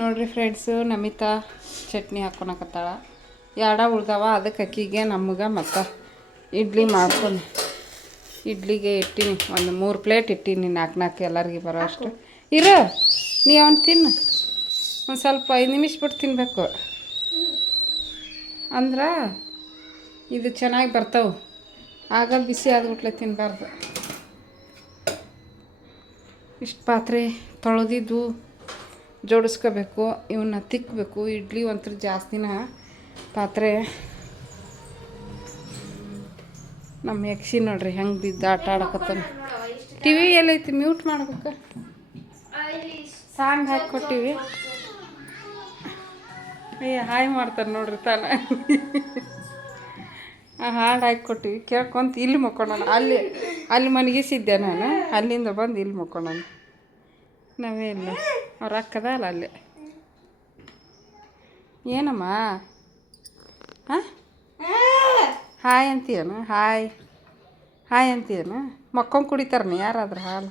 ನೋಡ್ರಿ ಫ್ರೆಂಡ್ಸು ನಮಿತಾ ಚಟ್ನಿ ಹಾಕೊಳಕತ್ತಾಳ ಎರಡ ಉಳ್ದವ ಅದಕ್ಕೆ ಅಕ್ಕಿಗೆ, ನಮಗೆ ಮತ್ತು ಇಡ್ಲಿ ಮಾಡ್ಕೊಂಡು ಇಡ್ಲಿಗೆ ಇಟ್ಟೀನಿ. ಒಂದು ಮೂರು ಪ್ಲೇಟ್ ಇಟ್ಟೀನಿ ನಾಲ್ಕು ನಾಲ್ಕು ಎಲ್ಲರಿಗೆ ಬರೋ ಅಷ್ಟು. ಇರು, ನೀ ಅವ್ನು ತಿನ್ನು. ಒಂದು ಸ್ವಲ್ಪ ಐದು ನಿಮಿಷ ಬಿಟ್ಟು ತಿನ್ನಬೇಕು ಅಂದ್ರೆ ಇದು ಚೆನ್ನಾಗಿ ಬರ್ತಾವೆ. ಆಗ ಬಿಸಿ ಆದ್ಬಿಟ್ಲೆ ತಿನ್ನಬಾರ್ದು ಇಷ್ಟು ಪಾತ್ರೆ ತೊಳೆದಿದ್ದು ಜೋಡಿಸ್ಕೋಬೇಕು ಇವನ್ನ ತಿಕ್ಕಬೇಕು ಇಡ್ಲಿ ಒಂಥರ ಜಾಸ್ತಿನ ಪಾತ್ರೆ. ನಮ್ಮ ಯಕ್ಷಿ ನೋಡ್ರಿ ಹೆಂಗೆ ಬಿದ್ದು ಆಟ ಆಡಕತ್ತಾನೆ. ಟಿ ವಿ ಎಲ್ಲೈತಿ ಮ್ಯೂಟ್ ಮಾಡ್ಬೇಕು. ಸಾಂಗ್ ಹಾಕ್ಕೊಟ್ಟಿವಿ ಅಯ್ಯ ಹಾಯ್ ಮಾಡ್ತಾರೆ ನೋಡ್ರಿ ತಾನ. ಹಾಡು ಹಾಕಿ ಕೊಟ್ಟಿವಿ. ಕೇಳ್ಕೊಂತ ಇಲ್ಲಿ ಮಕ್ಕೊಂಡೋಣ ಅಲ್ಲಿ ಅಲ್ಲಿ ಮನಗಿಸಿದ್ದೆ ನಾನು. ಅಲ್ಲಿಂದ ಬಂದು ಇಲ್ಲಿ ಮಕ್ಕೊಂಡಾನ. ನಾವೇ ಇಲ್ಲ ಅವ್ರ ಅಕ್ಕದ ಅಲ್ಲ ಅಲ್ಲಿ. ಏನಮ್ಮ? ಹಾಂ? ಹಾಯ್ ಅಂತೀಯನು? ಹಾಯ್. ಹಾಯ್ ಅಂತೀಯನು? ಮಕ್ಕೊಂಡ್ ಕುಡಿತಾರನ ಯಾರಾದ್ರೂ ಹಾಲು?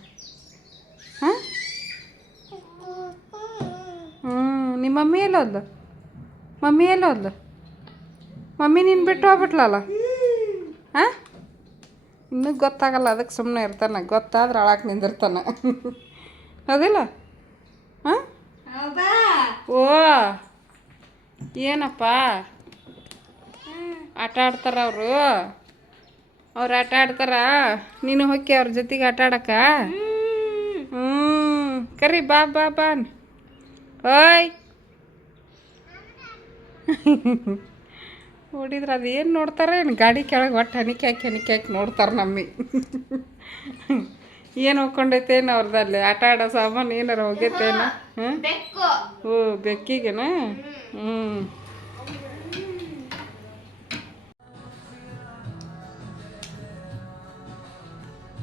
ಹಾಂ? ಹ್ಞೂ ನಿಮ್ಮ ಮಮ್ಮಿ ಎಲ್ಲೋದ್ಲು ಮಮ್ಮಿ ಎಲ್ಲೋದ್ಲು ಮಮ್ಮಿ ನೀನು ಬಿಟ್ಟು ಹೋಗ್ಬಿಟ್ಲಲ್ಲ? ಹಾಂ? ಇನ್ನೂ ಗೊತ್ತಾಗಲ್ಲ ಅದಕ್ಕೆ ಸುಮ್ಮನೆ ಇರ್ತಾನೆ. ಗೊತ್ತಾದ್ರೆ ಅಳಕ್ಕೆ ನಿಂದಿರ್ತಾನೆ. ಹೌದಿಲ್ಲ? ಹಾಂ? ಓ ಏನಪ್ಪ? ಆಟ ಆಡ್ತಾರ ಅವರು? ಅವ್ರು ಆಟ ಆಡ್ತಾರ? ನೀನು ಹೋಗಿ ಅವ್ರ ಜೊತೆಗೆ ಆಟ ಆಡಕ್ಕ? ಹ್ಞೂ ಕರಿ ಬಾ ಬಾ ಬಾ ಓಯ್. ನೋಡಿದ್ರೆ ಅದು ಏನು ನೋಡ್ತಾರೆ ಏನು ಗಾಡಿ ಕೆಳಗೆ ಒಟ್ಟು ಹನಿಕೆ ಹಾಕಿ ಹನಿಕೆ ಹಾಕಿ ನೋಡ್ತಾರೆ ನಮ್ಮಿ. ಏನು ಹೋಗ್ಕೊಂಡೈತೇನು ಅವ್ರದಲ್ಲಿ? ಆಟ ಆಡೋ ಸಾಮಾನು ಏನಾರ ಹೋಗೈತೇನು ಹ್ಞೂ ಬೆಕ್ಕಿಗೆನ? ಹ್ಞೂ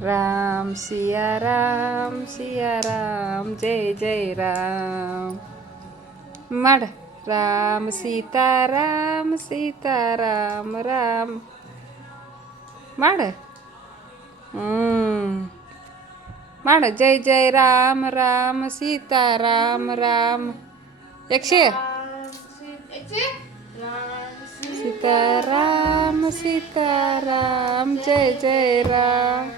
ರಾಮ್ ಸಿಯಾ ರಾಮ್ ಸಿಯಾ ರಾಮ್ ಜೈ ಜೈ ರಾಮ್. ಮಾಡ. ರಾಮ ಸೀತಾರಾಮ್ ಸೀತಾರಾಮ್ ರಾಮ್ ಮಾಡ. ಹ್ಞೂ ಮಾಡ. ಜೈ ಜೈ ರಾಮ ರಾಮ ಸೀತಾ ರಾಮ ಯಕ್ಷಿ. ಸೀತಾರಾಮ ಸೀತಾರಾಮ್ ಜೈ ಜೈ ರಾಮ್.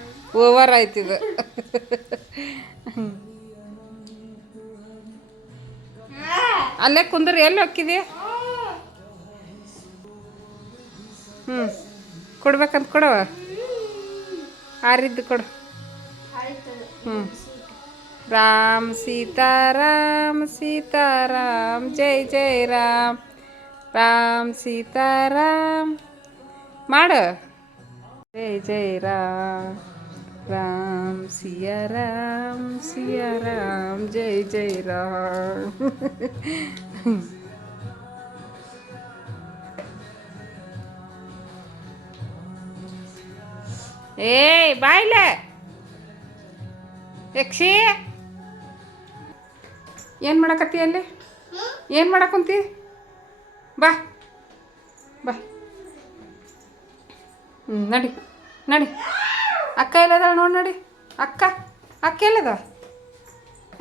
ಓವರ್ ಆಯ್ತಿದು ಅಲ್ಲೇ ಕುಂದ್ರೆ ಎಲ್ಲಿ ಹೊಕ್ಕಿದೆ ಹ್ಞೂ ಕೊಡ್ಬೇಕಂತ ಕೊಡವ ಆರಿದ್ದು ಕೊಡು. ಹ್ಞೂ ರಾಮ್ ಸೀತಾರಾಮ್ ಸೀತಾರಾಮ್ ಜೈ ಜೈ ರಾಮ್ ರಾಮ್ ಸೀತಾರಾಮ್ ಮಾಡು ಜೈ ಜೈ ರಾಮ್ ರಾಮ್ ಸಿಯಾ ರಾಮ್ ಸಿಯಾ ರಾಮ್ ಜೈ ಜೈ ರಾಮ್ ಏಯ್ ಬಾಯ್ಲೆ ಯಕ್ಷಿ? ಏನು ಮಾಡಕತ್ತಿ ಅಲ್ಲಿ? ಏನು ಮಾಡಕ್ಕಂತಿ ಬಾ. ಬಾ. ಹ್ಞೂ ನಡಿ. ನಡಿ. ಅಕ್ಕ ಎಲ್ಲದ ನೋಡಿ ನಡಿ. ಅಕ್ಕ ಅಕ್ಕ ಎಲ್ಲದ?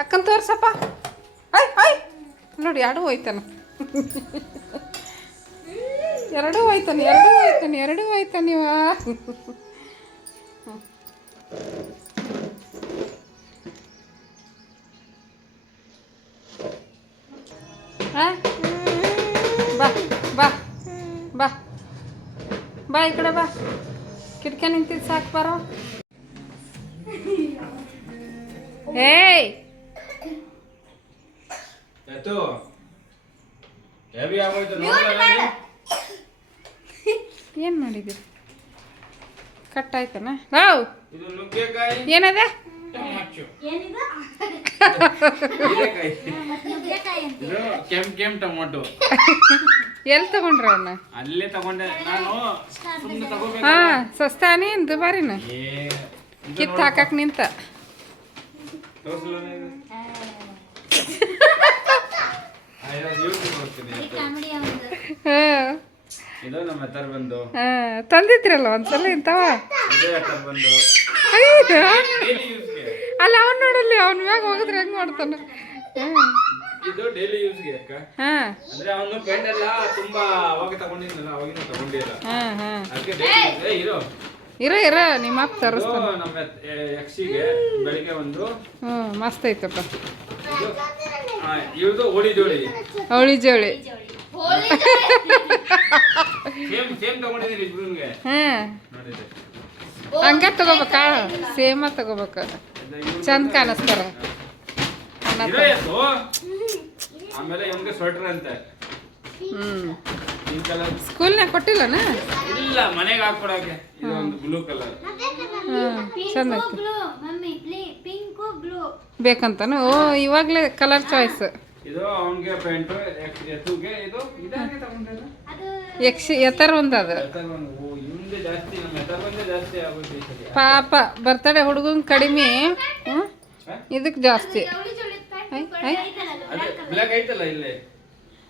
ಅಕ್ಕನ ತೋರ್ಸಪ್ಪ. ಐ ಐ. ನೋಡಿ, ಎರಡೂ ಹೋಯ್ತಾನ. ಎರಡೂ ಹೋಯ್ತಾನೆ ಎರಡೂ ಹೋಯ್ತಾನೆ ಎರಡೂ ಹೋಯ್ತಾನೆ ಇವ. ಈ ಕಡೆ ಬಾ. ಕಿಟಕಿ ನಿಂತಿದ್ದು ಸಾಕು ಬರೋ. ಏಯ್! ಹೆವಿ ಏನು ಮಾಡಿದ್ದೀರಿ ಕಟ್ ಆಯ್ತಾನ? ನುಗ್ಗೆಕಾಯಿ. ಏನದ? ಕೆಂಪ್ ಕೆಂಪ್ ಟೊಮೊಟೊ. ಎಲ್ಲಿ ತಗೊಂಡ್ರ ಅವನ್ನ ಅಲ್ಲೇ ತಗೊಂಡೆ. ನಾನು ಸುಮ್ಮನೆ ತಗೋಬೇಕು? ಹಾಂ ಸಸ್ತಾನಿ ದುಬಾರಿನ ಕಿತ್ತು ಹಾಕಕ್ ನಿಂತ. ತಂದಿದ್ರಲ್ಲ ಒಂದ್ಸಲ ಇಂತವ? ಅಲ್ಲ ಅವನ್ ನೋಡಲ್ಲಿ ಅವ್ನ ಮ್ಯಾಗ ಹೋಗಿದ್ರೆ ಹೆಂಗ್ ಮಾಡ್ತಾನ? ಹ್ಮ್. ಇದು ಡೈಲಿ ಯೂಸ್ಗೆ ಅಕ್ಕ. ಹಾ. ಅಂದ್ರೆ ಅವನು ಪೆಂಡ್ ಎಲ್ಲ ತುಂಬಾ ಅವಾಗ ತಗೊಂಡಿದ್ನಲ್ಲ ಅವಾಗಿನ ತಗೊಂಡಿಲ್ಲ. ಹಾ ಹಾ. ಅದಕ್ಕೆ ಡೈಲಿ ಇರೋ. ಇರೋ ಇರೋ ನಿಮ್ಮ ಅಪ್ಪ ತರಿಸ್ ನಮ್ಮ ಯಕ್ಷಿಗೆ ಬೆಳಿಗ್ಗೆ ಒಂದು. ಹ್ಞೂ ಮಸ್ತ್ ಐತಪ್ಪ. ಇವ್ರದ್ದು ಹೋಳಿ ಜೋಳಿ. ಅವಳಿ ಜೋಳಿ. ಸೇಮ್ ಸೇಮ್ ತಗೊಂಡಿದ್ದೀನಿ ಇಬ್ರುನ್ಗೆ. ಹಾಂ. ನೋಡಿದ್ರೆ ಹಂಗ ತಗೋಬೇಕಾ ಸೇಮ ತಗೋಬೇಕು. ಚಂದ ಕಾಣಿಸ್ತಾರ. ಇರೋ ಎತ್ತು. ಆಮೇಲೆ ಇವ್ನಿಗೆ ಸ್ವೆಟರ್ ಅಂತೆ. ಹ್ಮ್. ಈ ಕಲರ್ ಸ್ಕೂಲ್ನಾಗ ಕೊಟ್ಟಿಲ್ಲನ? ಇಲ್ಲ ಮನೆಗೆ ಹಾಕೊಡಕ್ಕೆ ಇದು ಒಂದು ಬ್ಲೂ ಕಲರ್ ಚಂದ ಐತಿ. ಬ್ಲೂ ಮಮ್ಮಿ ಪಿಂಕು ಬ್ಲೂ ಬೇಕಂತಾನು? ಓ ಇವಾಗಲೇ ಕಲರ್ ಚಾಯ್ಸ್ ಇದು ಅವನಿಗೆ ಪ್ಯಾಂಟ್ ಎತ್ತುಗೆ ಇದು ಇದಾಗೆ ತಗೊಂಡಲ್ಲ ಅದು ಯಕ್ಷಿ ಎತ್ತರ ಒಂದು ಅದು ಎತ್ತರ್ ಒಂದು. ಓ ಇವಂದೇ ಜಾಸ್ತಿ ನಮ್ಮ ಎತ್ತರ ಬಂದೇ ಜಾಸ್ತಿ ಆಗುತ್ತೆ ಸರಿ. ಪಾಪ ಬರ್ತಡೆ ಹುಡುಗನ್ ಕಡಿಮೆ. ಇದಕ್ಕೆ ಜಾಸ್ತಿ. ಬ್ಲ್ಯಾಕ್ ಐತಲ್ಲ ಇಲ್ಲೇ.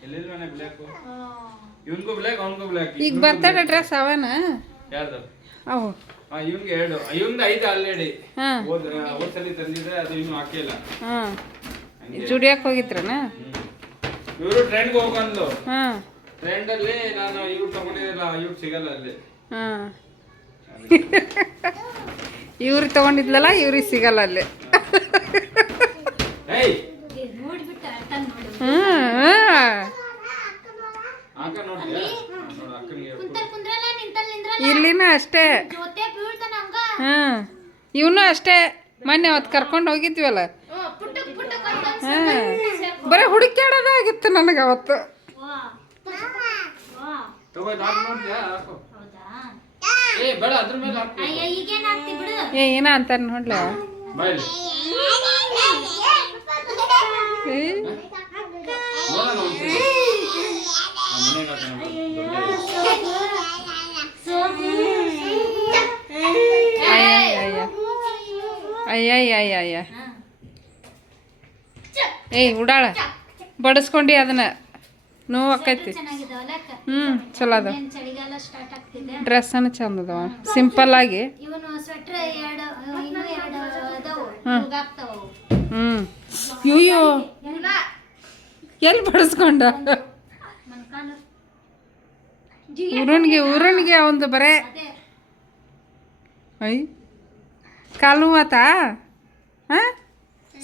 ಎಲ್ಲಿಲ್ಲ ಮನೆ ಬ್ಲ್ಯಾಕ್ ಇವನ್ಗೂ ಬ್ಲ್ಯಾಕ್ ಅವನಿಗೂ ಬ್ಲ್ಯಾಕ್ ಈಗ ಬರ್ತಡೆ ಡ್ರೆಸ್ ಅವನ? ಯಾರ್ದು? ಅವು. ಇವ್ನ್ಗೆ ಎರಡು. ಇವಂದು ಐತೆ ಆಲ್ರೆಡಿ ಹಾಂ. ಹೋದ ಸಲ ತಂದಿದ್ರೆ ಅದು ಇನ್ನೂ ಹಾಕಿಲ್ಲ. ಹಾಂ. ಜುಡಿಯಕ್ಕೆ ಹೋಗಿದ್ರನ? ಇವರು ಟ್ರೆಂಡ್ಗೆ ಹೋಗಂದ್ಲು ಹಾಂ. ಟ್ರೆಂಡ್ ಅಲ್ಲಿ ನಾನು ಇವ್ರು ತಗೊಂಡಿರಲ್ಲ ಇವ್ರು ಸಿಗಲ್ಲ ಅಲ್ಲಿ. ಹಾಂ. ಇವ್ರಿಗೆ ತಗೊಂಡಿದ್ಲಲ್ಲ ಇವ್ರಿಗೆ ಸಿಗಲ್ಲ ಅಲ್ಲಿ. ಅಷ್ಟೇ. ಹಾಂ. ಇವನು ಅಷ್ಟೇ. ಮೊನ್ನೆ ಅವತ್ತು ಕರ್ಕೊಂಡು ಹೋಗಿದ್ವಲ್ಲ. ಹಾಂ. ಬರೀ ಹುಡುಕ್ಯಾಡೋದಾಗಿತ್ತು ನನಗೆ ಅವತ್ತು. ಏ ಬೇಡ ಅದ್ರ ಮೇಲೆ ಹಾಕು. ಅಯ್ಯ ಈಗೇನ್ ಆಗ್ತಿ ಬಿಡು. ಏ ಏನ ಅಂತ ನೋಡ್ಲ. ಬಾಯ್ಲಿ ಏ ನೋಡೋಣ ಒಂದ್ಸರಿ ಆ ಮನೆಗೆ ಹಾಕೋಣ ಅಯ್ಯ ಅಯ್ಯ ಅಯ್ಯ ಏಯ್ ಉಡಾಳ ಬಡಿಸ್ಕೊಂಡಿ ಅದನ್ನ ನೋವು ಆಕೈತಿ ಹ್ಞೂ ಚಲೋ ಅದ ಡ್ರೆಸ್ಸನ್ನು ಚಂದ ಅದಾವ ಸಿಂಪಲ್ ಆಗಿ ಹ್ಞೂ ಅಯ್ಯೋ ಎಲ್ಲಿ ಬಡಿಸ್ಕೊಂಡ ಊರನ್ಗೆ ಊರನ್ಗೆ ಅವಂದು ಬರೇ ಐ? ಕಾಲು ಆತಾ? ಹಾಂ?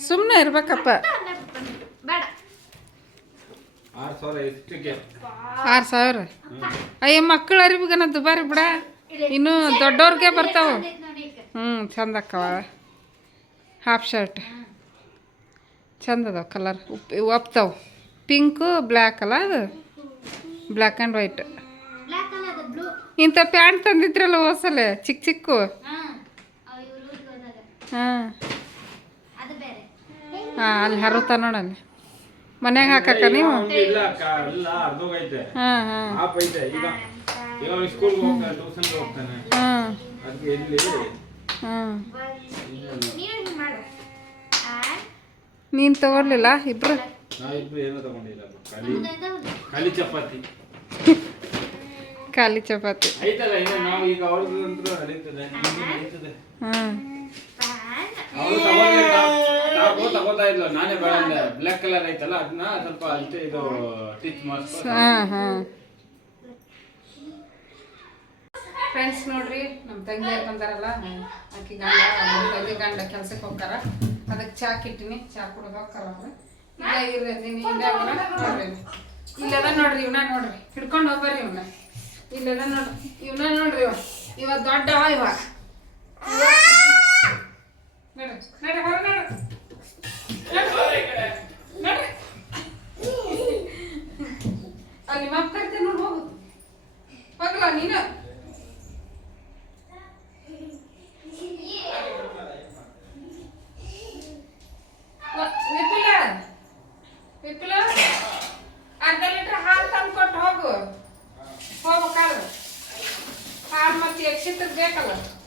ಸುಮ್ಮನೆ ಇರ್ಬೇಕಪ್ಪ. ಬೇಡ ಆರು ಸಾವಿರ? ಅಯ್ಯ ಮಕ್ಕಳು ಅರಿವಿಗನ ದುಬಾರಿ ಬಿಡ. ಇನ್ನು ದೊಡ್ಡವ್ರಿಗೆ ಬರ್ತಾವ. ಹ್ಞೂ ಚಂದ ಅಕ್ಕವ. Half shirt. ಚಂದ ಅದಾವ ಕಲರ್. ಉಪ್ ಒಪ್ತಾವ. ಪಿಂಕು ಬ್ಲ್ಯಾಕ್ ಅಲ್ಲ ಅದು? Black and white. ಇಂಥ ಪ್ಯಾಂಟ್ ತಂದಿದ್ರಲ್ಲ ಹೊಸಲೆ ಚಿಕ್ಕ ಚಿಕ್ಕ? ಹಾ ಹಾಂ. ಅದು ಬೇರೆ. ಹಾಂ ಅಲ್ಲಿ ಹರತ ನೋಡಲ್ಲಿ ಮನ್ಯಾಗ ಹಾಕಕ್ಕ ನೀವು? ಹಾಂ ಹಾಂ. ಹಾಂ. ನೀನು ಹಿಂಗ್ ಮಾಡು. ಆ, ನೀನು ತಗೊಳ್ಲಿಲ್ಲ ಇಬ್ರು? ನಾವಿಬ್ರು ಏನೋ ತಗೊಂಡಿಲ್ಲ ಖಾಲಿ ಖಾಲಿ ಚಪಾತಿ. ಖಾಲಿ ಚಪಾತಿ. ಫ್ರೆಂಡ್ಸ್ ನೋಡ್ರಿ ನಮ್ಮ ತಂಗಿ ಬಂದಾರಲ್ಲ ಆಕಿ ಗಂಡ ನಮ್ಮ ತಂಗಿ ಗಂಡ ಕೆಲ್ಸಕ್ಕೆ ಹೋಗ್ತಾರ. ಅದಕ್ಕೆ ಚಾ ಕಿಟ್ಟಿನಿ ಚಾ ಕುಡ್ದು ಹೋಗ್ತಾರ ಇಲ್ಲ ಇರ್ರಿ ಇಲ್ಲೇ ಅವನ ನೋಡ್ರಿ. ಇಲ್ಲದ ನೋಡ್ರಿ ಇವನ ನೋಡ್ರಿ. ಹಿಡ್ಕೊಂಡು ಹೋಗ್ಬರ್ರಿ ಇವನ. ಇಲ್ಲದ ನೋಡ್ರಿ ಇವನ ನೋಡ್ರಿ ಇವ. ಇವ ದೊಡ್ಡವ ಇವ. ನೋಡ್ರಿ ನೋಡ್ರಿ ಹೊರ ನೋಡ್ರಿ ಅಲ್ಲಿ ಮಕ್ಕಳ ನೋಡ್ಬೋದು ನೋಡಿ ಹೋಗು. ಹೋಗಲ್ಲ ನೀನು ವ- ವಿಪುಲ ವಿಪುಲ ಅರ್ಧ ಲೀಟರ್ ಹಾಲು ತಂದು ಕೊಟ್ಟು ಹೋಗು ಹೋಗ್ಬೇಕಾದ್ರೆ ಹಾಲು ಮತ್ತೆ ಯಕ್ಷಿತಕ್ಕೆ ಬೇಕಲ್ಲ ಮಾದೇವಿ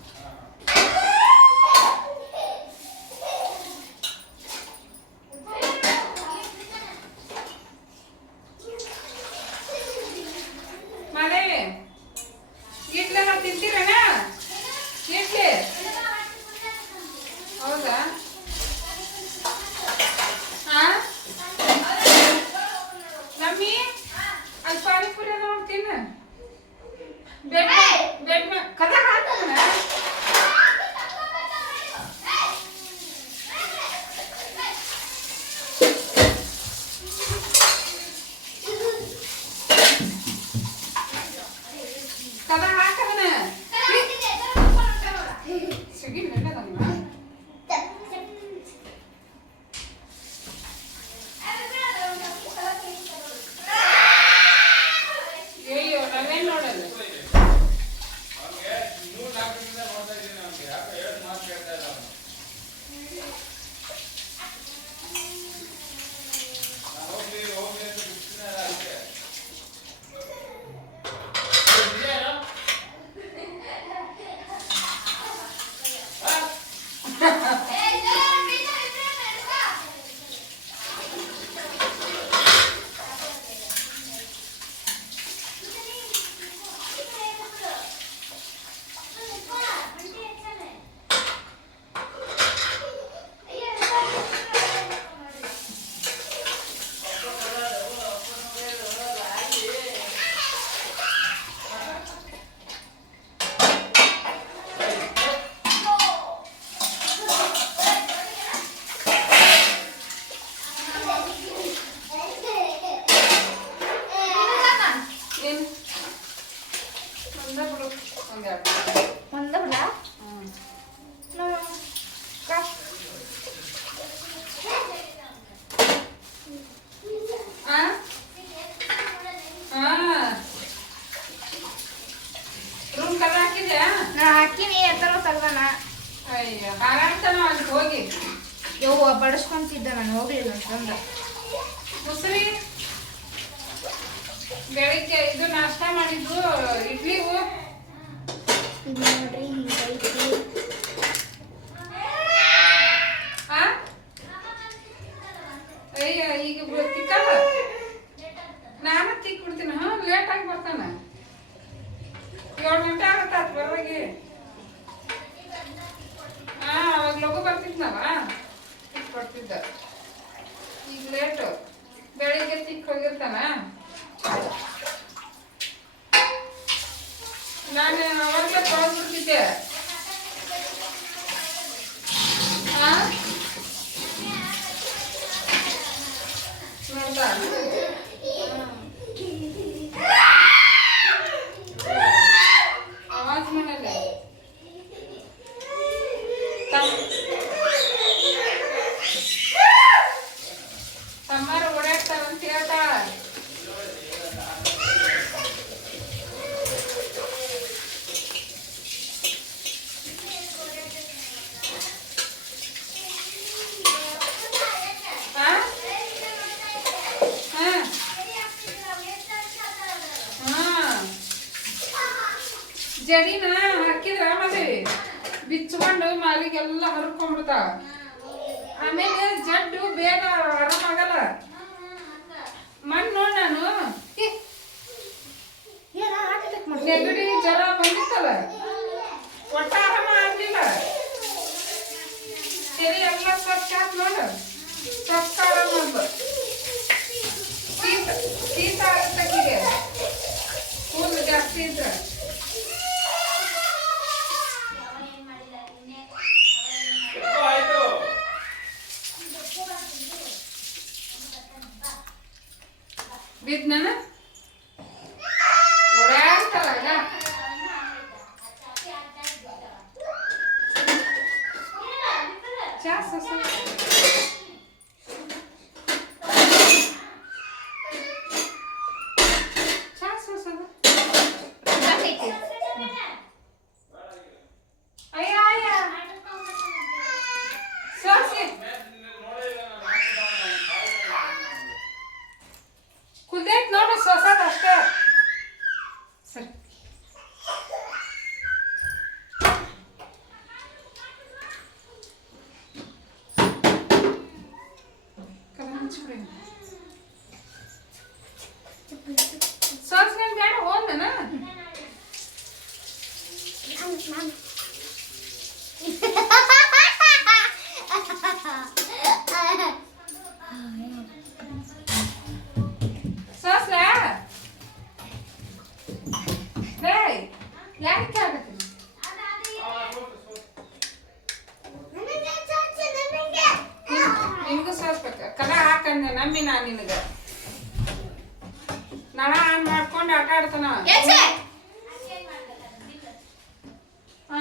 ಆ?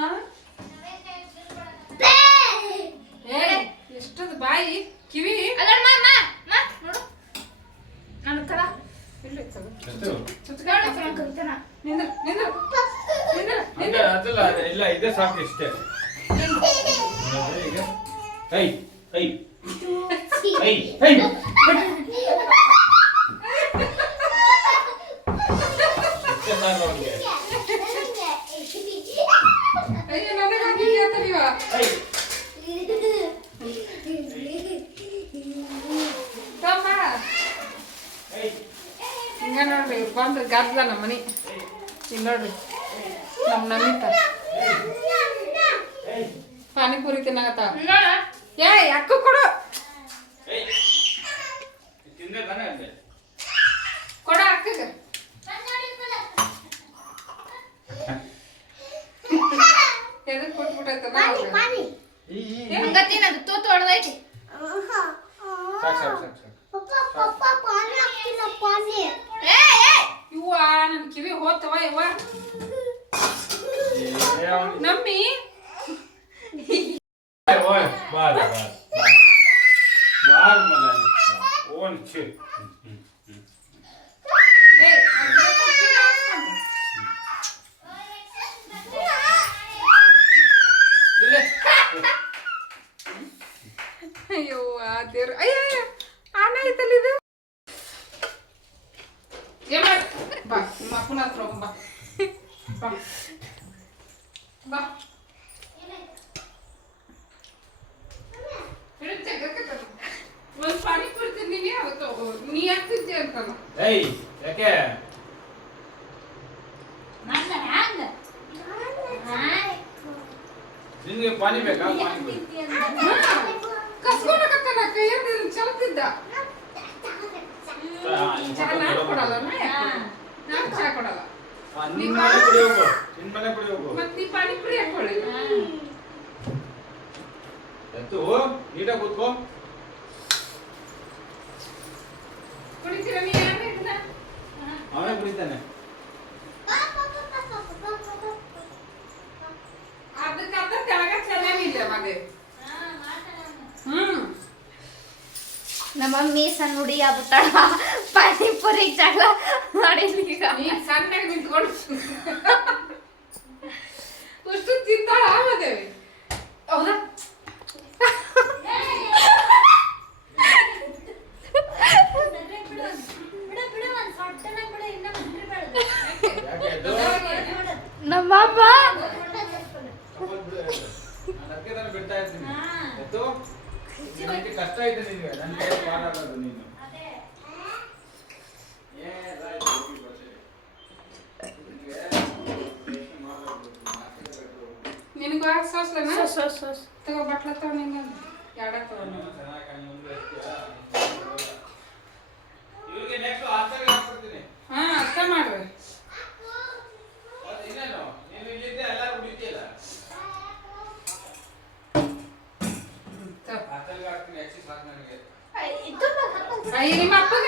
ಏಯ್ ಎಷ್ಟದ ಬಾಯಿ ಕಿವಿ ಇಲ್ಲಿ ಇರ್ತದೆ. ಸುತ್ಕೊಂಡು ನಿಂದ್ರ ನಿಂದ್ರ ನಿಂದ್ರ ಹಂಗೆ ನಿಂದ್ರ ಅದಲ್ಲ ಇಲ್ಲ ಇದೇ ಸಾಕು ಇಷ್ಟೇ ಈಗ ಐ ಐ ಐ ಐ ಇಷ್ಟೇ ಸಾಕು ಅವ್ನಿಗೆ. ಅಯ್ಯ ನನಗಾಗಿ ಕೇಳ್ತಾರಿವ ಐ ತಮ್ಮ ಐ ಹಿಂಗ ನೋಡ್ರಿ ಬಂದು ಗದ್ಲ ನಮ್ಮ ಮನಿ ಇಲ್ಲಿ ನೋಡ್ರಿ ನಮ್ಮ ನಮಿತ ಪಾನಿಪುರಿ ತಿನ್ನಾಗತ್ತಾವ ಏ ಅಕ್ಕ ಕೊಡು ಐ ತಿಂದೆ ತಾನೇ ಅಂದೆ ಕೊಡ ಅಕ್ಕಗ ಎದಕ್ ಕೊಟ್ಬಿಟ್ಟೈತಲ್ಲ ಅವ್ರು? ಈ ಈ ಈ. ಹಂಗತ್ತೇನದು ತೂತು ಹೊಡೆದೈತಿ ಸಾಕು ಸಾಕು ಸಾಕು ಸಾಕು ಏ ಏ ಇವ್ವ ನನ್ ಕಿವಿ ಹೋತವ ಇವ್ವ ನಮ್ಮಿ ಓಯ್ ಬಾರ್ ಬಾರ್ ಬಾರ್ ಮಗ ಓನ್ ಛೆ ಏಯ್, ಅದ್ ಬೇಕಾಗಿಲ್ಲ ಹಾಕ್ಕೊಂಡು. ಇಲ್ಲೇ ಅಯ್ಯೋ ಆ ದೇವ್ರ ಅಯ್ಯ ಅಯ್ಯ, ಆನ ಐತಲ್ಲ ಇದು ಏ ಮಾಡ್- ಬಾ ನಿಮ್ಮ ಅಪ್ಪನ ಹತ್ರ ಬಾ ಬಾ ಬಾ ಒಂದು ಪಾನಿಪುರಿ ತಿಂದೀನಿ ಅವತ್ತು ನೀ ತಿಂತಿ ಅಂತಲ್ಲ ಏಯ್ ಯಾಕೆ ನನ್ನ ಹ್ಯಾಂಗ ನಿನ್ಗೆ ಪಾನಿ ಬೇಕಾ? ಪಾನಿ ಕಸ್ಕೊಳಕತ್ತಾನ ಕೈಯಲ್ಲಿ ಚಲ್ತಿದ್ದ ಚಾ ನಾನು ಕೊಡಲ್ಲ ನಾನು ಚಾ ಕೊಡಲ್ಲ. ನಿನ್ ಮನೆ ಕುಡಿ ಹೋಗು ನಿನ್ ಮನೆ ಕುಡಿ ಹೋಗು ಮತ್ ನೀ ಪಾನಿಪುರಿ ಹಾಕೊಳ್ಳಿ ಎತ್ತು ನೀಟಾಗಿ ಕೂತ್ಕೋ. ಕುಡಿತೀರ ನೀ? ಯಾರು ಇದನ್ನ ಅವನೇ ಕುಡಿತಾನೆ. ಅದಕ್ಕೆ ಅರ್ಧ ಕೆಳಗ ಚೆನ್ನಾಗಿಲ್ಲ ಮಗ. ಹ್ಮ್. ನಮ್ಮ ಮಮ್ಮಿ ಸಣ್ಣ ಹುಡುಗಿ ಆಗ್ಬಿಟ್ಟಾಳ. ಪಾನಿಪುರಿ ಜಗಳ ಮಾಡಿದ್ವಿ ಈಗ ಸಣ್ಣಗೆ ನಿಂತ್ಕೊಂಡು ಅಷ್ಟು ತಿಂತಾಳ ಆಮದೇವಿ ಹೌದಾ ಯಾಕೆ ಎದ್ದು? ನಮ್ಮಪ್ಪ ತಗೊಂಡ್ ಬಿಡು ಎದ್ದು. ನಾನು ಅದಕ್ಕೆ ತಾನೇ ಬಿಡ್ತಾ ಇರ್ತೀನಿ ಎತ್ತು ನಿನಗೆ ಕಷ್ಟ ಇದೆ ನಿನಗೆ ನನ್ನ ಕೈ ಪಾರ ಆಗೋದು ನೀನು ಏನಾಯ್ತು? ಹೋಗಿ ಬರ್ತೀನಿ. ನಿನಗೆ ಯೋಚ್ನೆ ಮಾಡ್ಬೇಕು. ನಾಲ್ಕೇ ಸೋಸ್ಲನ ತಗೋ ಬಟ್ಲ ತಗೋ ನಿಂಗ ಎರಡ ತಗೋ ನೀನು. ಚೆನ್ನಾಗಿ ಕಾಣಿ, ಮುಂದೆ ಇರ್ತೀಯ. ಇವ್ರಿಗೆ ನೆಕ್ಸ್ಟ್ ಹಾಸ್ಟೆಲ್ಗೆ ಹಾಕ್ಬಿಡ್ತೀನಿ ಹಾ ಅರ್ಥ ಮಾಡ್ರಿ ಮತ್ತೆ ಇನ್ನೇನು ನೀನು ಇಲ್ಲಿದ್ದೆ ಎಲ್ಲರೂ ಹುಡುಕಿಯಲ್ಲ ಹಾಸ್ಟೆಲ್ಗೆ ಹಾಕ್ತೀನಿ ಎಕ್ಸಿ ಸಾಕು ನನಗೆ ಅಯ್ಯ ನಿಮ್ಮ ಅಪ್ಪಗ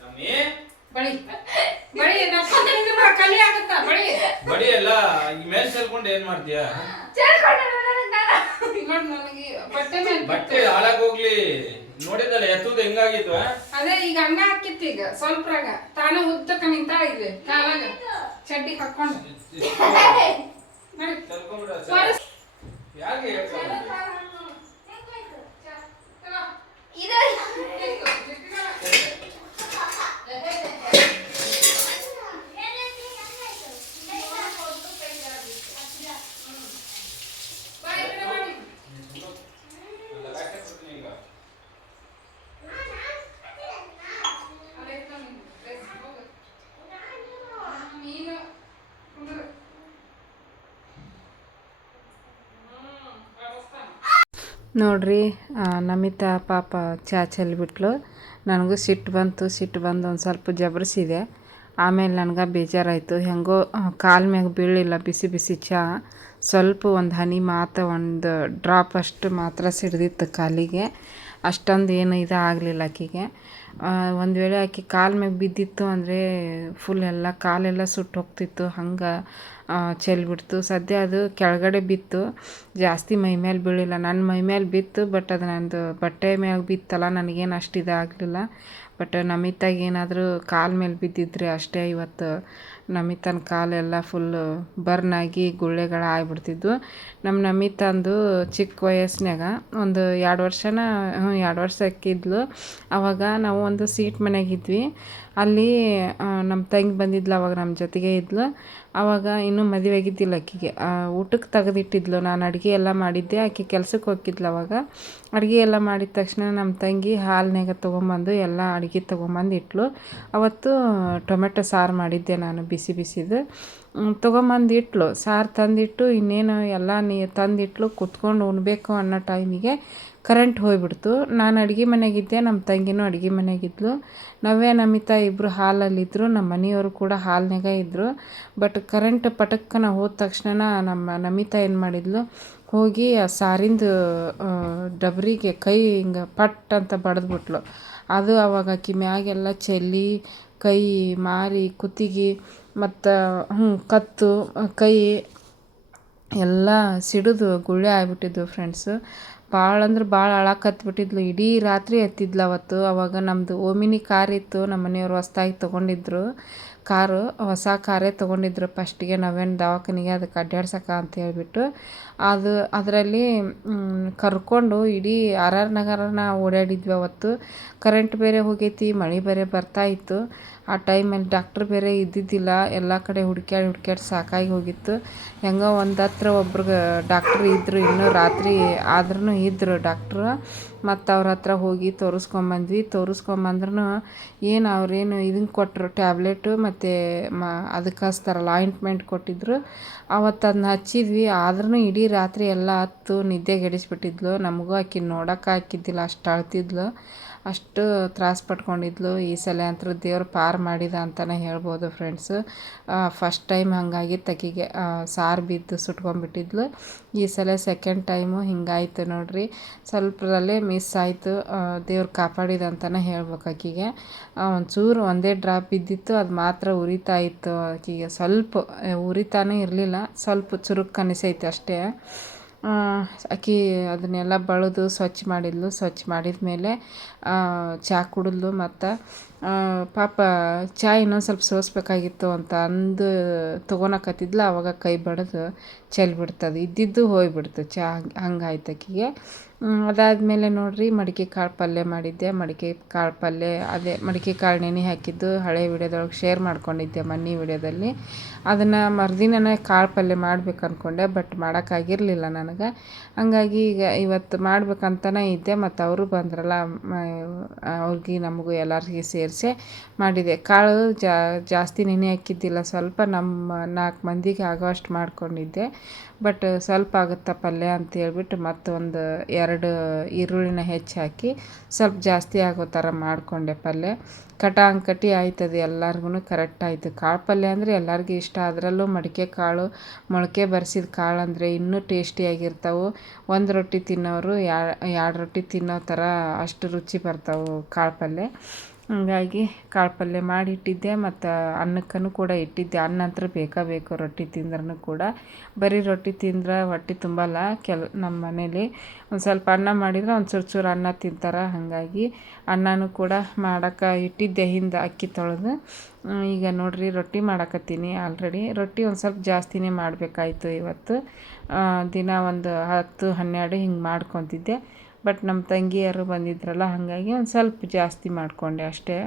ನಮ್ಮಿ ಬಳಿ ಬಳಿ ನಪ್ಪ ಕಲಿ ಆಗುತ್ತಾ ಬಳಿ ಬಡಿ ಎಲ್ಲ ಈ ಮೇಲೆ ಸೇರ್ಕೊಂಡು ಏನ್ ಮಾಡ್ತೀಯ? ಬಟ್ಟೆ ಮೇಲೆ ಬಟ್ಟೆ ಹಾಳಾಗ್ ಹೋಗ್ಲಿ. ನೋಡಿದಲ್ಲ ಎತ್ತುದು ಹೆಂಗಾಗಿತ್ತು? ಅದೇ ಈಗ ಅನ್ನ ಹಾಕಿತ್ತು ಈಗ ಸ್ವಲ್ಪರಾಗ. ತಾನ ಉದ್ದಕ್ಕ ನಿಂತ ಇದೆ ಕಾಲಾಗ. ಚಡ್ಡಿ ಹಾಕೊಂಡು ನೋಡಿ ತರ್ಕೊಂಬಿಡು ಅಷ್ಟೇ. ಸಾರಿ. ಯಾಕೆ ಹೇಳ್ತಾ ಈಗ ನೋಡ್ರಿ ನಮಿತಾ ಪಾಪ ಚಾ ಚೆಲ್ಬಿಟ್ಲು ನನಗೂ ಸಿಟ್ಟು ಬಂತು ಸಿಟ್ಟು ಬಂದು ಒಂದು ಸ್ವಲ್ಪ ಜಬರಿಸಿದೆ. ಆಮೇಲೆ ನನಗೆ ಬೇಜಾರಾಯಿತು. ಹೆಂಗೋ ಕಾಲ್ ಮ್ಯಾಗ ಬೀಳಿಲ್ಲ, ಬಿಸಿ ಬಿಸಿ ಚಾ. ಸ್ವಲ್ಪ ಒಂದು ಹನಿ ಮಾತ್ರ, ಒಂದು ಡ್ರಾಪ್ ಅಷ್ಟು ಮಾತ್ರ ಸಿಡ್ದಿತ್ತು ಕಾಲಿಗೆ. ಅಷ್ಟೊಂದು ಏನು ಇದು ಆಗಲಿಲ್ಲ ಆಕಿಗೆ ಒಂದು ವೇಳೆ ಆಕೆ ಕಾಲ್ ಮ್ಯಾಗ ಬಿದ್ದಿತ್ತು ಅಂದರೆ ಫುಲ್ ಎಲ್ಲ, ಕಾಲೆಲ್ಲ ಸುಟ್ಟು ಹೋಗ್ತಿತ್ತು. ಹಂಗೆ ಚೆಲ್ಬಿಡ್ತು. ಸದ್ಯ ಅದು ಕೆಳಗಡೆ ಬಿತ್ತು. ಜಾಸ್ತಿ ಮೈ ಮೇಲೆ ಬೀಳಿಲ್ಲ. ನನ್ನ ಮೈ ಮೇಲೆ ಬಿತ್ತು, ಬಟ್ ಅದು ನಂದು ಬಟ್ಟೆ ಮ್ಯಾಗ ಬಿತ್ತಲ್ಲ. ನನಗೇನು ಅಷ್ಟು ಇದಾಗಲಿಲ್ಲ. ಬಟ್ ನಮಿತಾಗ ಏನಾದರೂ ಕಾಲ ಮೇಲೆ ಬಿದ್ದಿದ್ರೆ ಅಷ್ಟೇ ಇವತ್ತು ನಮಿತನ ಕಾಲೆಲ್ಲ ಫುಲ್ಲು ಬರ್ನ್ ಆಗಿ ಗುಳ್ಳೆಗಳು ಆಗ್ಬಿಡ್ತಿದ್ವು. ನಮ್ಮ ನಮಿತಂದು ಚಿಕ್ಕ ವಯಸ್ಸಿನಾಗ ಒಂದು ಎರಡು ವರ್ಷನ ಹ್ಞೂ ಎರಡು ವರ್ಷ ಅಕ್ಕಿದ್ಲು ಅವಾಗ ನಾವು ಒಂದು ಸೀಟ್ ಮನೆಯಾಗಿದ್ವಿ ಅಲ್ಲಿ ನಮ್ಮ ತಂಗಿ ಬಂದಿದ್ಲು, ಅವಾಗ ನಮ್ಮ ಜೊತೆಗೆ ಇದ್ಲು. ಅವಾಗ ಇನ್ನೂ ಮದುವೆ ಆಗಿದ್ದಿಲ್ಲ ಆಕಿಗೆ. ಊಟಕ್ಕೆ ತೆಗೆದಿಟ್ಟಿದ್ಲು. ನಾನು ಅಡುಗೆ ಎಲ್ಲ ಮಾಡಿದ್ದೆ. ಆಕೆ ಕೆಲ್ಸಕ್ಕೆ ಹೋಗಿದ್ಲು ಅವಾಗ. ಅಡುಗೆ ಎಲ್ಲ ಮಾಡಿದ ತಕ್ಷಣ ನಮ್ಮ ತಂಗಿ ಹಾಲ್ನಾಗ ತೊಗೊಂಬಂದು ಎಲ್ಲ ಅಡುಗೆ ತೊಗೊಂಬಂದು ಇಟ್ಲು. ಅವತ್ತು ಟೊಮೆಟೊ ಸಾರು ಮಾಡಿದ್ದೆ ನಾನು ಬಿಸಿ ಬಿಸಿದು. ತೊಗೊಂಬಂದು ಇಟ್ಲು. ಸಾರು ತಂದಿಟ್ಟು ಇನ್ನೇನು ಎಲ್ಲ ನೀ ತಂದಿಟ್ಲು, ಕುತ್ಕೊಂಡು ಉಣ್ಬೇಕು ಅನ್ನೋ ಟೈಮಿಗೆ ಕರೆಂಟ್ ಹೋಗ್ಬಿಡ್ತು. ನಾನು ಅಡುಗೆ ಮನೆಗಿದ್ದೆ ನಮ್ಮ ತಂಗಿನೂ ಅಡುಗೆ ಮನೆಗಿದ್ಲು. ನವ್ಯ, ನಮಿತಾ ಇಬ್ಬರು ಹಾಲಲ್ಲಿದ್ದರು ನಮ್ಮ ಮನೆಯವರು ಕೂಡ ಹಾಲ್ನಾಗ ಇದ್ದರು ಬಟ್ ಕರೆಂಟ್ ಪಟಕ್ಕನ ಹೋದ ತಕ್ಷಣ ನಮ್ಮ ನಮಿತಾ ಏನು ಮಾಡಿದ್ಲು, ಹೋಗಿ ಆ ಸಾರಿಂದು ಡಬರಿಗೆ ಡಬ್ರಿಗೆ ಕೈ ಹಿಂಗೆ ಪಟ್ ಅಂತ ಬಡಿದ್ಬಿಟ್ಲು. ಅದು ಅವಾಗ ಆಕಿ ಮ್ಯಾಗೆಲ್ಲ ಚೆಲ್ಲಿ, ಕೈ ಮಾರಿ, ಕುತ್ತಿಗೆ, ಮತ್ತು ಹ್ಞೂ ಕತ್ತು, ಕೈ ಎಲ್ಲ ಸಿಡಿದು ಗುಳ್ಳೆ ಆಗ್ಬಿಟ್ಟಿದ್ದು ಫ್ರೆಂಡ್ಸು ಭಾಳ ಅಂದ್ರೆ ಭಾಳ ಅಳಕತ್ಬಿಟ್ಟಿದ್ಲು ಇಡೀ ರಾತ್ರಿ ಎತ್ತಿದ್ಲು ಅವತ್ತು. ಅವಾಗ ನಮ್ಮದು ಓಮಿನಿ ಕಾರ್ ಇತ್ತು. ನಮ್ಮ ಮನೆಯವ್ರು ಹೊಸ್ದಾಗಿ ತೊಗೊಂಡಿದ್ರು. ಕಾರು, ಹೊಸ ಕಾರೇ ತೊಗೊಂಡಿದ್ರು. ಫಸ್ಟಿಗೆ ನಾವೇನು ದವಾಖಾನಿಗೆ ಅದಕ್ಕೆ ಅಡ್ಡಾಡ್ಸಕ್ಕೆ ಅಂತ ಹೇಳಿಬಿಟ್ಟು, ಅದು, ಅದರಲ್ಲಿ ಕರ್ಕೊಂಡು ಇಡೀ ಆರ್ ಆರ್ ನಗರನ ಓಡಾಡಿದ್ವಿ ಅವತ್ತು. ಕರೆಂಟ್ ಬೇರೆ ಹೋಗೈತಿ, ಮಳೆ ಬೇರೆ ಬರ್ತಾ ಇತ್ತು. ಆ ಟೈಮಲ್ಲಿ ಡಾಕ್ಟ್ರ್ ಬೇರೆ ಇದ್ದಿದ್ದಿಲ್ಲ. ಎಲ್ಲ ಕಡೆ ಹುಡ್ಕ್ಯಾಡಿ ಹುಡ್ಕ್ಯಾಡಿ ಸಾಕಾಗಿ ಹೋಗಿತ್ತು. ಹೆಂಗೋ ಒಂದು ಹತ್ರ ಒಬ್ರಿಗೆ ಡಾಕ್ಟ್ರ್ ಇದ್ದರು ಇನ್ನೂ ರಾತ್ರಿ ಆದ್ರೂ ಇದ್ದರು ಡಾಕ್ಟ್ರು. ಮತ್ತು ಅವ್ರ ಹತ್ರ ಹೋಗಿ ತೋರಿಸ್ಕೊಂಬಂದ್ವಿ. ತೋರಿಸ್ಕೊಂಬಂದ್ರೂ ಏನು ಅವ್ರೇನು ಇದನ್ನು ಕೊಟ್ಟರು ಟ್ಯಾಬ್ಲೆಟು ಮತ್ತು ಮ ಅದಕ್ಕೆ ಹಚ್ತಾರಲ್ಲ ಆಯಿಂಟ್ಮೆಂಟ್ ಕೊಟ್ಟಿದ್ರು. ಅವತ್ತು ಅದನ್ನ ಹಚ್ಚಿದ್ವಿ. ಆದ್ರೂ ಇಡೀ ರಾತ್ರಿ ಎಲ್ಲ ಹತ್ತು ನಿದ್ದೆಗೆಡಿಸ್ಬಿಟ್ಟಿದ್ಲು ನಮಗೂ ಆಕೆ ನೋಡೋಕೆ ಹಾಕಿದ್ದಿಲ್ಲ, ಅಷ್ಟು ಅಳ್ತಿದ್ಲು. ಅಷ್ಟು ತ್ರಾಸ ಪಟ್ಕೊಂಡಿದ್ಲು. ಈ ಸಲ ಅಂತೂ ದೇವ್ರು ಪಾರು ಮಾಡಿದ ಅಂತಲೇ ಹೇಳ್ಬೋದು ಫ್ರೆಂಡ್ಸು ಫಸ್ಟ್ ಟೈಮ್ ಹಂಗಾಗಿ ಆಕಿಗೆ ಸಾರು ಬಿದ್ದು ಸುಟ್ಕೊಂಡ್ಬಿಟ್ಟಿದ್ಲು. ಈ ಸಲ ಸೆಕೆಂಡ್ ಟೈಮು ಹಿಂಗಾಯಿತು ನೋಡ್ರಿ. ಸ್ವಲ್ಪದಲ್ಲೇ ಮಿಸ್ ಆಯಿತು. ದೇವ್ರು ಕಾಪಾಡಿದ ಅಂತಲೇ ಹೇಳ್ಬೇಕು ಆಕಿಗೆ. ಒಂಚೂರು ಒಂದೇ ಡ್ರಾಪ್ ಬಿದ್ದಿತ್ತು ಅದು ಮಾತ್ರ ಉರಿತಾ ಇತ್ತು ಆಕಿಗೆ. ಸ್ವಲ್ಪ, ಉರಿತಾನೇ ಇರಲಿಲ್ಲ. ಸ್ವಲ್ಪ ಚುರುಕು ಅನಿಸೈತೆ ಅಷ್ಟೇ. ಆಕಿ ಅದನ್ನೆಲ್ಲ ಬಳಿದು ಸ್ವಚ್ಛ ಮಾಡಿದ್ಲು. ಸ್ವಚ್ಛ ಮಾಡಿದ ಮೇಲೆ ಚಹಾ ಕುಡಿದ್ಲು ಮತ್ತು ಪಾಪ ಚಾಯ್ ಇನ್ನೊಂದು ಸ್ವಲ್ಪ ಸೋಸ್ಬೇಕಾಗಿತ್ತು ಅಂತ ಅಂದು ತೊಗೊಳಕತ್ತಿದ್ಲ ಆವಾಗ ಕೈ ಬಡಿದು ಚೆಲ್ಬಿಡ್ತದೆ. ಇದ್ದಿದ್ದು ಹೋಗ್ಬಿಡ್ತು ಚಹಾ ಹಂಗಾಯ್ತು ಆಕಿಗೆ. ಅದಾದಮೇಲೆ ನೋಡಿರಿ, ಮಡಿಕೆ ಕಾಳು ಪಲ್ಯ ಮಾಡಿದ್ದೆ. ಮಡಿಕೆ ಕಾಳು ಪಲ್ಯ, ಅದೇ ಮಡಿಕೆ ಕಾಳು ನೆನೆ ಹಾಕಿದ್ದು, ಹಳೆ ವಿಡಿಯೋದೊಳಗೆ ಶೇರ್ ಮಾಡ್ಕೊಂಡಿದ್ದೆ ಮನೆ ವಿಡಿಯೋದಲ್ಲಿ. ಅದನ್ನು ಮರುದಿನನೇ ಕಾಳು ಪಲ್ಯ ಮಾಡ್ಬೇಕು ಅಂದ್ಕೊಂಡೆ ಬಟ್ ಮಾಡೋಕ್ಕಾಗಿರಲಿಲ್ಲ ನನಗೆ. ಹಂಗಾಗಿ ಈಗ ಇವತ್ತು ಮಾಡ್ಬೇಕಂತನೇ ಇದ್ದೆ ಮತ್ತು ಅವರು ಬಂದ್ರಲ್ಲ ಅವ್ರಿಗೆ, ನಮಗೂ ಎಲ್ಲರಿಗೆ ಸೇರಿಸಿ ಮಾಡಿದೆ. ಕಾಳು ಜಾಸ್ತಿ ನೆನೆ ಹಾಕಿದ್ದಿಲ್ಲ. ಸ್ವಲ್ಪ ನಮ್ಮ ನಾಲ್ಕು ಮಂದಿಗೆ ಆಗೋವಷ್ಟು ಮಾಡ್ಕೊಂಡಿದ್ದೆ. ಬಟ್ ಸ್ವಲ್ಪ ಆಗುತ್ತಾ ಪಲ್ಯ ಅಂತ ಹೇಳ್ಬಿಟ್ಟು ಮತ್ತೊಂದು ಎರಡು ಈರುಳ್ಳಿನ ಹೆಚ್ಚಾಕಿ ಸ್ವಲ್ಪ ಜಾಸ್ತಿ ಆಗೋ ಥರ ಮಾಡಿಕೊಂಡೆ ಪಲ್ಯ. ಕಟಾಂಕಟಿ ಆಯ್ತದೆ ಎಲ್ಲರಿಗೂ ಕರೆಕ್ಟ್ ಆಯಿತು. ಕಾಳು ಪಲ್ಯ ಅಂದರೆ ಎಲ್ಲರಿಗೂ ಇಷ್ಟ. ಅದರಲ್ಲೂ ಮಡಿಕೆ ಕಾಳು, ಮೊಳಕೆ ಬರೆಸಿದ ಕಾಳು ಅಂದರೆ ಇನ್ನೂ ಟೇಸ್ಟಿಯಾಗಿರ್ತಾವೆ ಒಂದು ರೊಟ್ಟಿ ತಿನ್ನೋರು ಎರಡು ರೊಟ್ಟಿ ತಿನ್ನೋ ಥರ ಅಷ್ಟು ರುಚಿ ಬರ್ತಾವೆ ಕಾಳು ಪಲ್ಯ. ಹಂಗಾಗಿ ಕಾಳು ಪಲ್ಯ ಮಾಡಿ ಇಟ್ಟಿದ್ದೆ ಮತ್ತು ಅನ್ನಕ್ಕೂ ಕೂಡ ಇಟ್ಟಿದ್ದೆ. ಅನ್ನ ಅಂತೂ ಬೇಕಾ ಬೇಕು ರೊಟ್ಟಿ ತಿಂದ್ರೂ ಕೂಡ. ಬರೀ ರೊಟ್ಟಿ ತಿಂದ್ರೆ ಹೊಟ್ಟೆ ತುಂಬಲ್ಲ. ಕೆಲ, ನಮ್ಮ ಮನೇಲಿ ಒಂದು ಸ್ವಲ್ಪ ಅನ್ನ ಮಾಡಿದ್ರೆ ಒಂದು ಚೂರು ಚೂರು ಅನ್ನ ತಿಂತಾರೆ. ಹಾಗಾಗಿ ಅನ್ನನೂ ಕೂಡ ಮಾಡೋಕೆ ಇಟ್ಟಿದ್ದೆ ಹಿಂದೆ ಅಕ್ಕಿ ತೊಳೆದು. ಈಗ ನೋಡಿರಿ ರೊಟ್ಟಿ ಮಾಡಕತ್ತೀನಿ ಆಲ್ರೆಡಿ ರೊಟ್ಟಿ ಒಂದು ಸ್ವಲ್ಪ ಜಾಸ್ತಿನೇ ಮಾಡಬೇಕಾಯ್ತು ಇವತ್ತು. ದಿನ ಒಂದು ಹತ್ತು ಹನ್ನೆರಡು ಹಿಂಗೆ ಮಾಡ್ಕೊತಿದ್ದೆ. ಬಟ್ ನಮ್ಮ ತಂಗಿಯರು ಬಂದಿದ್ರಲ್ಲ, ಹಾಗಾಗಿ ಒಂದು ಸ್ವಲ್ಪ ಜಾಸ್ತಿ ಮಾಡಿಕೊಂಡೆ ಅಷ್ಟೇ.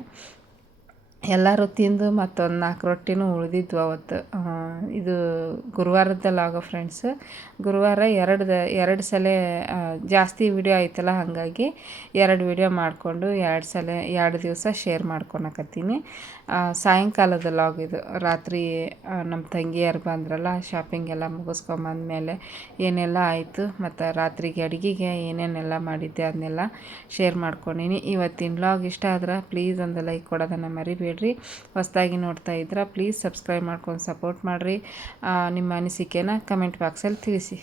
ಎಲ್ಲರೂ ತಿಂದು ಮತ್ತೊಂದು ನಾಲ್ಕು ರೊಟ್ಟಿನೂ ಉಳಿದಿದ್ವು ಅವತ್ತು. ಇದು ಗುರುವಾರದಲ್ಲಿ ಆಗೋ ಫ್ರೆಂಡ್ಸ್ ಗುರುವಾರ ಎರಡು ಎರಡು ಸಲ ಜಾಸ್ತಿ ವಿಡಿಯೋ ಆಯ್ತಲ್ಲ, ಹಾಗಾಗಿ ಎರಡು ವಿಡಿಯೋ ಮಾಡಿಕೊಂಡು ಎರಡು ಸಲ, ಎರಡು ದಿವಸ ಶೇರ್ ಮಾಡ್ಕೊಳಕತ್ತೀನಿ ಸಾಯಂಕಾಲದ ಲಾಗ್ ಇದು. ರಾತ್ರಿ ನಮ್ಮ ತಂಗಿಯರು ಬಂದ್ರಲ್ಲ ಶಾಪಿಂಗ್ ಎಲ್ಲ ಮುಗಿಸ್ಕೊಂಬಂದ್ಮೇಲೆ ಏನೆಲ್ಲ ಆಯಿತು ಮತ್ತು ರಾತ್ರಿಗೆ ಅಡುಗೆಗೆ ಏನೇನೆಲ್ಲ ಮಾಡಿದ್ದೆ ಅದನ್ನೆಲ್ಲ ಶೇರ್ ಮಾಡ್ಕೊಂಡೀನಿ. ಇವತ್ತಿನ ಲಾಗ್ ಇಷ್ಟ ಆದ್ರೆ ಪ್ಲೀಸ್ ಒಂದು ಲೈಕ್ ಕೊಡೋದನ್ನು ಮರಿಬೇಡ್ರಿ. ಹೊಸದಾಗಿ ನೋಡ್ತಾ ಇದ್ರೆ ಪ್ಲೀಸ್ ಸಬ್ಸ್ಕ್ರೈಬ್ ಮಾಡ್ಕೊಂಡು ಸಪೋರ್ಟ್ ಮಾಡಿರಿ. ನಿಮ್ಮ ಅನಿಸಿಕೆನ ಕಮೆಂಟ್ ಬಾಕ್ಸಲ್ಲಿ ತಿಳಿಸಿ.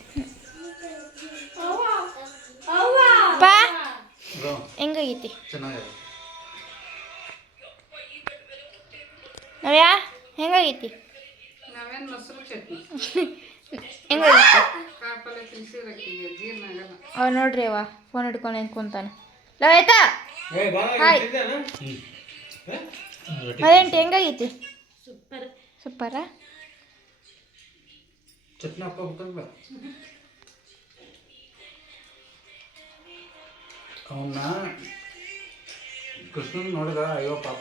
ಪಾ. ನವ್ಯಾ? ಹೆಂಗಾಗೈತಿ? ನಾವೇನು ಮೊಸರು ಚಟ್ನಿ. ಹೆಂಗಾಗೈತಿ? ಜೀರ್ಣ ಆಗಲ್ಲ ಅವ ನೋಡ್ರಿ ಅವ ಫೋನ್ ಹಿಡ್ಕೊಂಡು ಹೆಂಗೆ ಕುಂತಾನ. ಲವೇತಾ ಹಾಯ್ ಅದೇಂಟಿ ಹೆಂಗಾಗೈತಿ? ಸೂಪರ್. ಸೂಪರಾ? ಚಟ್ನಿ ಅವನ್ನ ಕೃಷ್ಣನ್ ನೋಡಿದ ಅಯ್ಯೋ ಪಾಪ.